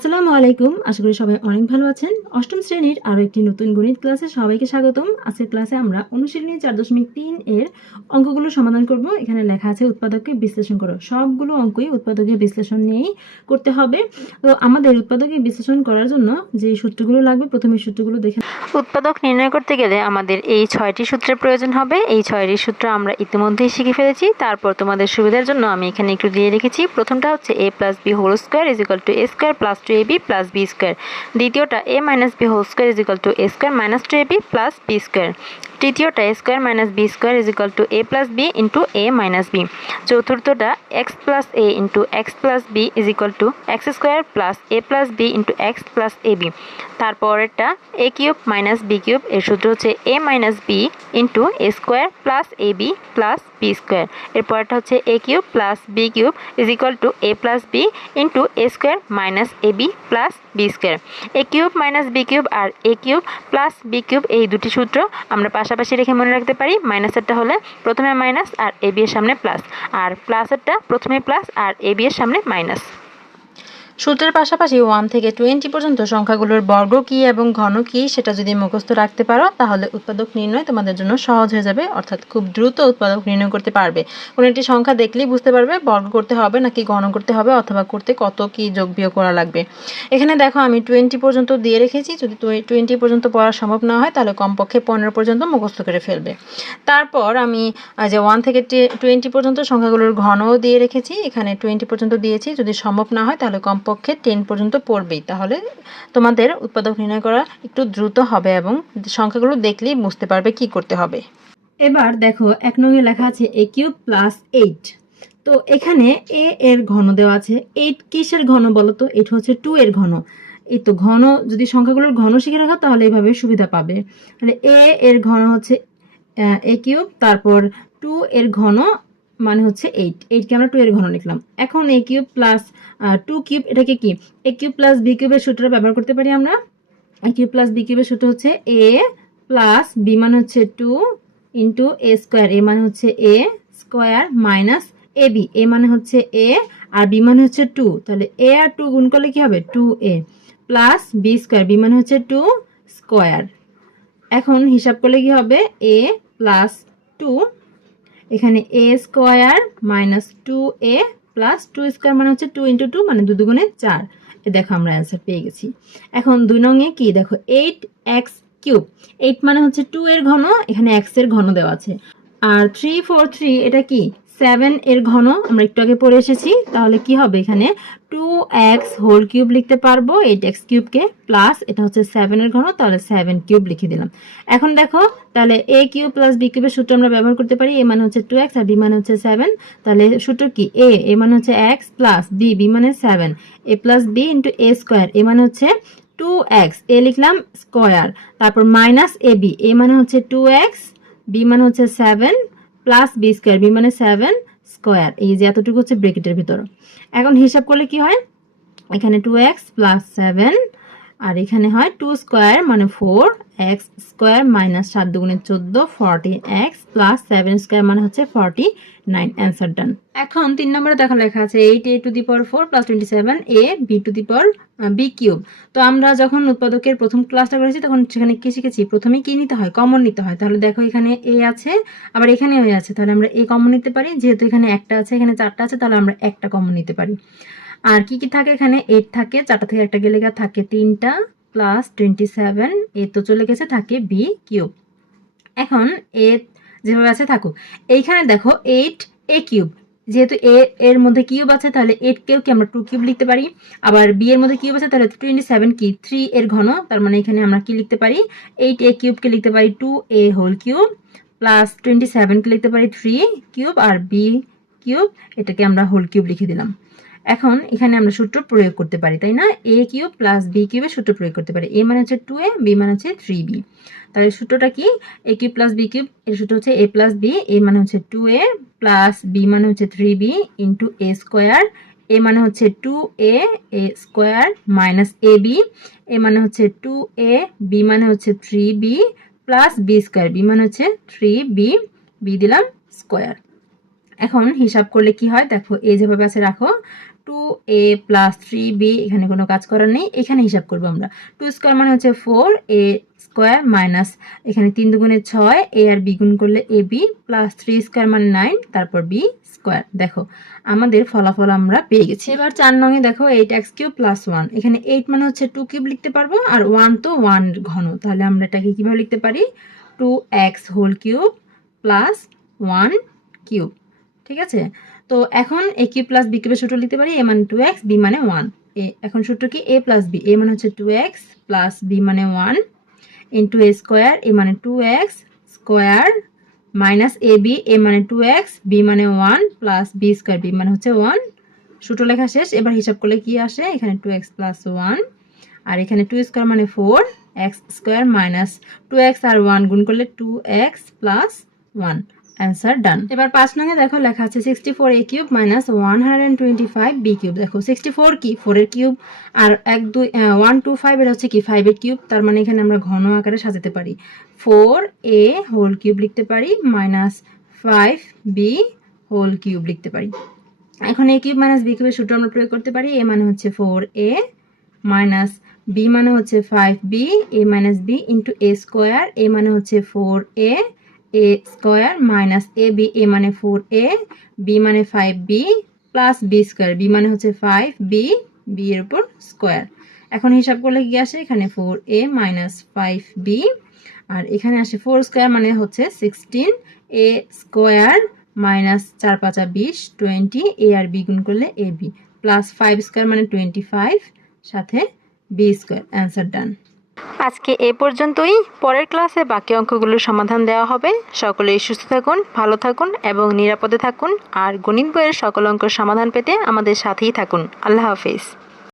আসসালামু আলাইকুম। আশা করি সবাই অনেক ভালো আছেন। অষ্টম শ্রেণির আরও একটি নতুন গণিত ক্লাসে সবাইকে স্বাগতম। আজকের ক্লাসে আমরা অনুশীলনী চার দশমিক তিন এর অঙ্কগুলো সমাধান করব। এখানে লেখা আছে উৎপাদককে বিশ্লেষণ করো। সবগুলো অঙ্কই উৎপাদকের বিশ্লেষণ নিয়েই করতে হবে। তো আমাদের উৎপাদকে বিশ্লেষণ করার জন্য যে সূত্রগুলো লাগবে, প্রথমে সূত্রগুলো দেখে উৎপাদক নির্ণয় করতে গেলে আমাদের এই ছয়টি সূত্রের প্রয়োজন হবে। এই ছয়টি সূত্র আমরা ইতিমধ্যেই শিখে ফেলেছি। তারপর তোমাদের সুবিধার জন্য আমি এখানে একটু দিয়ে রেখেছি। প্রথমটা হচ্ছে A plus B whole square is equal to A square plus A B plus B square দ্বিতীয়টা A minus B whole square is equal to A square minus two A B plus B square তৃতীয়টা square minus B square is equal to A plus B into A minus B চতুর্থটা X plus A into X plus B is equal to X square plus A plus B into X plus A B তারপরেরটা A cube minus B cube এর সূত্র হচ্ছে A minus B into A square plus A B plus B square এরপরটা হচ্ছে A cube plus B cube is equal to A plus B into A square minus A B plus B square A cube minus B cube R A cube plus B cube এই দুটি সূত্র আমরা পাশাপাশি রেখে মনে রাখতে পারি, মাইনাসেরটা হলে প্রথমে মাইনাস আর এ বি এর সামনে প্লাস আর প্লাসেরটা প্রথমে প্লাস আর এ বি এর সামনে মাইনাস সূত্রের পাশাপাশি ওয়ান থেকে টোয়েন্টি পর্যন্ত সংখ্যাগুলোর বর্গ কী এবং ঘন কী সেটা যদি মুখস্থ রাখতে পারো, তাহলে উৎপাদক নির্ণয় তোমাদের জন্য সহজ হয়ে যাবে, অর্থাৎ খুব দ্রুত উৎপাদক নির্ণয় করতে পারবে। কোনো একটি সংখ্যা দেখলেই বুঝতে পারবে বর্গ করতে হবে নাকি ঘন করতে হবে অথবা করতে কত কি যোগ বিয়োগ করা লাগবে। এখানে দেখো আমি টোয়েন্টি পর্যন্ত দিয়ে রেখেছি, যদি টোয়েন্টি পর্যন্ত পড়া সম্ভব না হয়, তাহলে কমপক্ষে পনেরো পর্যন্ত মুখস্থ করে ফেলবে। তারপর আমি যে ওয়ান থেকে টোয়েন্টি পর্যন্ত সংখ্যাগুলোর ঘনও দিয়ে রেখেছি, এখানে টোয়েন্টি পর্যন্ত দিয়েছি, যদি সম্ভব না হয় তাহলে কমপক্ষে টেন পর্যন্ত পড়বেই। তাহলে তোমাদের উৎপাদক নির্ণয় করা একটু দ্রুত হবে এবং সংখ্যাগুলো দেখলেই বুঝতে পারবে কি করতে হবে। এবার দেখো, এক নঙ্গে লেখা আছে এ কিউব প্লাস এইট তো এখানে এ এর ঘন দেওয়া আছে। এইট কিসের ঘন বলো তো? এটা হচ্ছে টু এর ঘন। এই তো ঘন, যদি সংখ্যাগুলোর ঘন শিখে রাখো তাহলে এইভাবে সুবিধা পাবে। তাহলে এ এর ঘন হচ্ছে এ কিউব তারপর টু এর ঘন মানে হচ্ছে এইট এইটকে আমরা টু এর ঘন লিখলাম। এখন A cube plus two cube এটাকে কি? এ কিউব প্লাস বি কিউবের সূত্রটা ব্যবহার করতে পারি আমরা? এ কিউব প্লাস বি কিউবের সূত্র হচ্ছে এ প্লাস বি মানে হচ্ছে two into A square A মানে হচ্ছে A square minus A B A মানে হচ্ছে এ আর বি মানে হচ্ছে টু তাহলে এ আর টু গুণ করলে কি হবে? Two A plus B square B মানে হচ্ছে টু স্কোয়ার এখন হিসাব করলে কি হবে? এ প্লাস টু এখানে A square minus two A plus two square মানে হচ্ছে টু ইন্টু টু মানে দু দুগুণে চার। এ দেখো আমরা অ্যান্সার পেয়ে গেছি। এখন দুই নং এ কি? দেখো এইট এক্স কিউব এইট মানে হচ্ছে টু এর ঘন, এখানে এক্সের ঘন দেওয়া আছে। আর থ্রি ফোর থ্রি এটা কি? সেভেন এর ঘন, আমরা একটু আগে পড়ে এসেছি, তাহলে কি হবে এখানে? টু এক্স হোল কিউব লিখতে পারব এইট এক্স কিউবকে প্লাস এটা হচ্ছে সেভেনের ঘন, তাহলে সেভেন কিউব লিখে দিলাম। এখন দেখো, তাহলে এ কিউব প্লাস বি কিউবের সূত্র আমরা ব্যবহার করতে পারি এ মানে হচ্ছে টু এক্স আর বি মানে হচ্ছে সেভেন তাহলে সূত্র কি? এ এ মানে হচ্ছে এক্স প্লাস বি বি মানে seven A plus B into A square A মানে হচ্ছে টু এক্স এ লিখলাম স্কোয়ার তারপর মাইনাস এ বি এ মানে হচ্ছে টু এক্স বি মানে হচ্ছে seven plus B square B মানে সেভেন স্কোয়ার এই যে এতটুকু হচ্ছে ব্রেকেটের ভিতর। এখন হিসাব করলে কি হয়? এখানে টু এক্স প্লাস সেভেন আর এখানে হয় টু স্কোয়ার মানে ফোর এক্স স্কোয়ার মাইনাস সাত দুগুণে চোদ্দ forty X plus seven square মানে হচ্ছে ফর্টি নাইন অ্যান্সার ডান এখন তিন নম্বরে দেখা লেখা আছে eight A to the power four plus twenty seven A B to the power B cube তো আমরা যখন উৎপাদকের প্রথম ক্লাসটা করেছি, তখন সেখানে কি শিখেছি? প্রথমে কি নিতে হয়? কমন নিতে হয়। তাহলে দেখো এখানে এ আছে, আবার এখানে ওই আছে। তাহলে আমরা এ কমন নিতে পারি। যেহেতু এখানে একটা আছে, এখানে চারটা আছে, তাহলে আমরা একটা কমন নিতে পারি। আর কি কি থাকে এখানে? এইট থাকে, চারটা থেকে একটা গেলে থাকে তিনটা প্লাস টোয়েন্টি সেভেন এ তো চলে গেছে থাকে বি কিউব এখন এ যেভাবে আছে থাকুক। এইখানে দেখো এইট এ কিউব যেহেতু এ এর মধ্যে কিউব আছে, তাহলে এইট কেও কি আমরা টু কিউব লিখতে পারি? আবার বি এর মধ্যে কিউব আছে, তাহলে টোয়েন্টি সেভেন কি? থ্রি এর ঘন, তার মানে এখানে আমরা কি লিখতে পারি? এইট এ কিউবকে লিখতে পারি two A whole cube plus twenty সেভেনকে লিখতে পারি থ্রি কিউব আর বি কিউব এটাকে আমরা হোল কিউব লিখে দিলাম। এখন এখানে আমরা সূত্র প্রয়োগ করতে পারি, তাই না? এ কিউব প্লাস বি কিউবের সূত্র প্রয়োগ করতে পারি। এ মানে হচ্ছে টু এ বি মানে হচ্ছে থ্রি বি তাহলে সূত্রটা কি? A cube plus B cube, এর সূত্র হচ্ছে এ প্লাস বি এ মানে হচ্ছে টু এ প্লাস বি মানে হচ্ছে three B into A square A মানে হচ্ছে two A A square minus A B A মানে হচ্ছে টু এ বি মানে হচ্ছে three B plus B square B মানে হচ্ছে থ্রি বি বি দিলাম স্কোয়ার এখন হিসাব করলে কি হয়? দেখো এ যেভাবে আছে, রাখো। Two A plus three B, এখানে কোনো কাজ করার নেই, এখানে হিসাব করব আমরা। টু স্কোয়ার মানে হচ্ছে ফোর, এ স্কোয়ার মাইনাস, এখানে তিন দুগুণে ছয়, এ আর বি গুণ করলে A B, plus three square মানে নাইন, তারপর বি স্কোয়ার। দেখো, আমাদের ফলাফল আমরা পেয়ে গেছি। এবার চার নঙে দেখো eight X cube plus one. এখানে এইট মানে হচ্ছে টু কিউব লিখতে পারব, আর ওয়ান তো ওয়ান ঘন। তাহলে আমরা এটাকে কীভাবে লিখতে পারি? Two X whole cube plus one cube. ঠিক আছে? তো এখন এ কিউব প্লাস বি কিউবের সূত্র লিখতে পারি এ মানে টু এক্স বি মানে ওয়ান এ, এখন সূত্র কি? এ প্লাস বি এ মানে হচ্ছে টু এক্স প্লাস বি মানে one into A square A মানে two X square minus A B A মানে টু এক্স বি মানে one plus B square B মানে হচ্ছে ওয়ান সূত্র লেখা শেষ, এবার হিসাব করলে কি আসে? এখানে টু এক্স প্লাস ওয়ান আর এখানে টু স্কোয়ার মানে four X square minus two X আর ওয়ান গুণ করলে two X plus one answer done এবার পাঁচ নঙ্গে দেখো, লেখা আছে sixty four A cube minus one hundred twenty five B cube দেখো সিক্সটি ফোর কি ফোরের কিউব আর এক, দুই ওয়ান টু ফাইভ এটা হচ্ছে কি? ফাইভের কিউব তার মানে এখানে আমরা ঘন আকারে সাজাতে পারি। ফোর এ হোল কিউব লিখতে পারি minus five B whole cube লিখতে পারি। এখন এ কিউব মাইনাস বি কিউবের সূত্র আমরা প্রয়োগ করতে পারি। এ মানে হচ্ছে ফোর এ মাইনাস বি মানে হচ্ছে five B A minus B into A square A মানে হচ্ছে four A A square minus A B A মানে ফোর এ বি মানে five B plus B square B মানে হচ্ছে ফাইভ বি বি এর উপর স্কোয়ার এখন হিসাব করলে কি আসে? এখানে four A minus five B আর এখানে আসে ফোর স্কোয়ার মানে হচ্ছে সিক্সটিন এ স্কোয়ার মাইনাস চার পাঁচা বিশ টোয়েন্টি এ আর বি গুণ করলে A B plus five square মানে টোয়েন্টি ফাইভ সাথে বি স্কোয়ার অ্যান্সার ডান আজকে এ পর্যন্তই। পরের ক্লাসে বাকি অঙ্কগুলোর সমাধান দেওয়া হবে। সকলেই সুস্থ থাকুন, ভালো থাকুন এবং নিরাপদে থাকুন। আর গণিত বইয়ের সকল অঙ্কের সমাধান পেতে আমাদের সাথেই থাকুন। আল্লাহ হাফিজ।